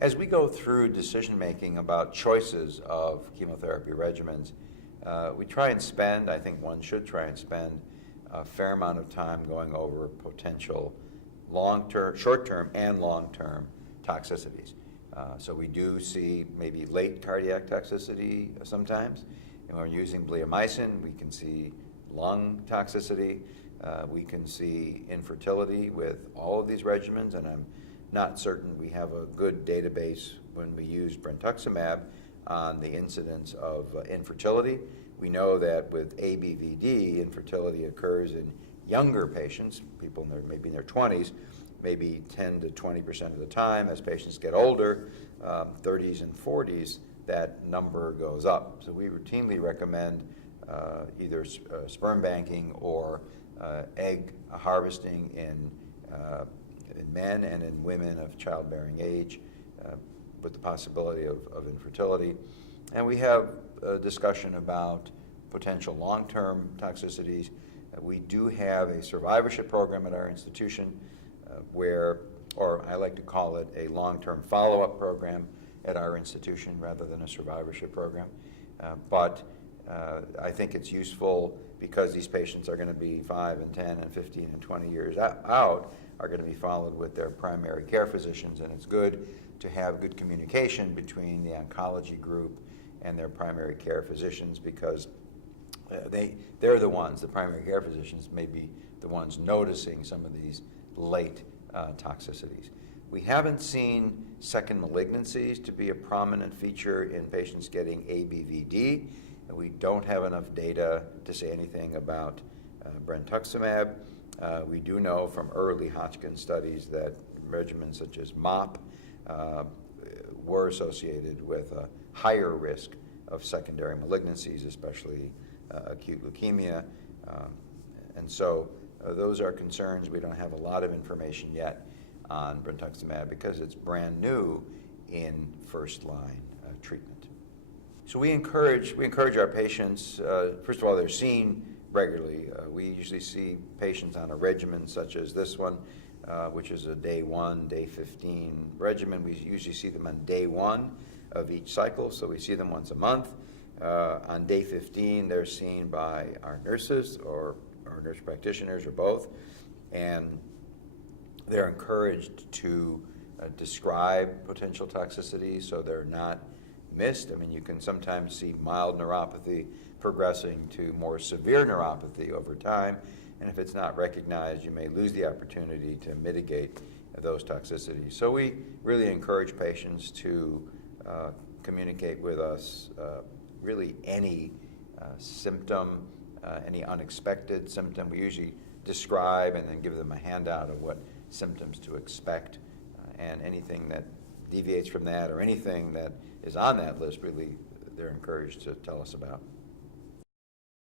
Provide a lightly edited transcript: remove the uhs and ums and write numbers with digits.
As we go through decision-making about choices of chemotherapy regimens, we try and spend, I think one should try and spend, a fair amount of time going over potential long-term, short-term and long-term toxicities. So we do see maybe late cardiac toxicity sometimes. And when we're using bleomycin, we can see lung toxicity. We can see infertility with all of these regimens, and I'm not certain we have a good database when we use brentuximab on the incidence of infertility. We know that with ABVD, infertility occurs in younger patients, people maybe in their 20s, maybe 10 to 20% of the time. As patients get older, 30s and 40s, that number goes up. So we routinely recommend either sperm banking or egg harvesting in men and in women of childbearing age with the possibility of infertility. And we have a discussion about potential long-term toxicities. We do have a survivorship program at our institution where, or I like to call it a long-term follow-up program at our institution rather than a survivorship program. But I think it's useful because these patients are going to be 5 and 10 and 15 and 20 years out, are going to be followed with their primary care physicians, and it's good to have good communication between the oncology group and their primary care physicians because they're the ones, the primary care physicians may be the ones noticing some of these late toxicities. We haven't seen second malignancies to be a prominent feature in patients getting ABVD. We don't have enough data to say anything about brentuximab. We do know from early Hodgkin studies that regimens such as MOP were associated with a higher risk of secondary malignancies, especially acute leukemia. And so those are concerns. We don't have a lot of information yet on brentuximab because it's brand new in first-line treatment. So we encourage our patients, first of all, they're seen regularly. We usually see patients on a regimen such as this one, which is a day 1, day 15 regimen. We usually see them on day 1 of each cycle, so we see them once a month. On day 15, they're seen by our nurses or our nurse practitioners or both, and they're encouraged to describe potential toxicities so they're not missed. I mean, you can sometimes see mild neuropathy progressing to more severe neuropathy over time, and if it's not recognized, you may lose the opportunity to mitigate those toxicities. So we really encourage patients to communicate with us really any symptom, any unexpected symptom. We usually describe and then give them a handout of what symptoms to expect, and anything that deviates from that or anything that is on that list, really, they're encouraged to tell us about.